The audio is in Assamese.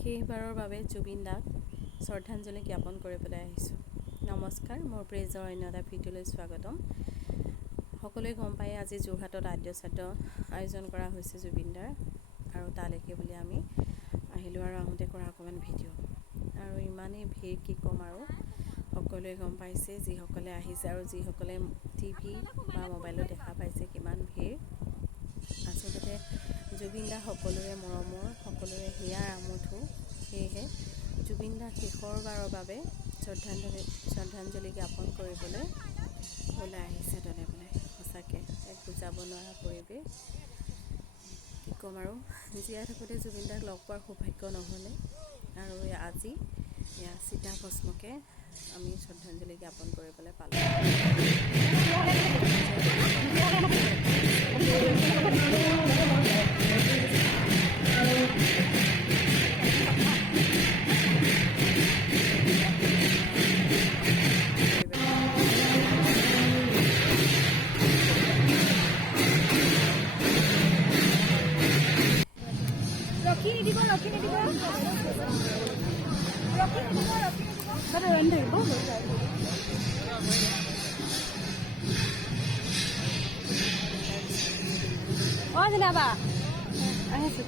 শেষবাৰৰ বাবে জুবিন দাক শ্ৰদ্ধাঞ্জলি জ্ঞাপন কৰিবলৈ আহিছোঁ। নমস্কাৰ, মোৰ প্ৰেজৰ অন্য এটা ভিডিঅ'লৈ স্বাগতম। সকলোৱে গম পায় আজি যোৰহাটত আদ্যশ্ৰাদ্ধ আয়োজন কৰা হৈছে জুবিন দাৰ, আৰু তালৈকে বুলি আমি আহিলোঁ আৰু আহোঁতে কৰা অকণমান ভিডিঅ'। আৰু ইমানেই ভিৰ কি ক'ম, আৰু সকলোৱে গম পাইছে যিসকলে আহিছে আৰু যিসকলে টিভি বা মোবাইলত দেখা পাইছে কিমান ভিৰ। আচলতে জুবিন দা সকলোৰে মৰমৰ, সকলোৰে হিয়াৰ আমঠু। সেয়েহে জুবিন দাক শেষৰবাৰৰ বাবে শ্ৰদ্ধাঞ্জলি জ্ঞাপন কৰিবলৈ ওলাই আহিছে দলে বলে। সঁচাকৈ এক বুজাব নোৱাৰা পৰিৱেশ, কি ক'ম আৰু। জীয়াই থাকোঁতে জুবিন দাক লগ পোৱাৰ সৌভাগ্য নহ'লে, আৰু আজি চিতাভস্মকে আমি শ্ৰদ্ধাঞ্জলি জ্ঞাপন কৰিবলৈ পালোঁ। ৰখি নিদিব অ' জনাবা আহিছোঁ।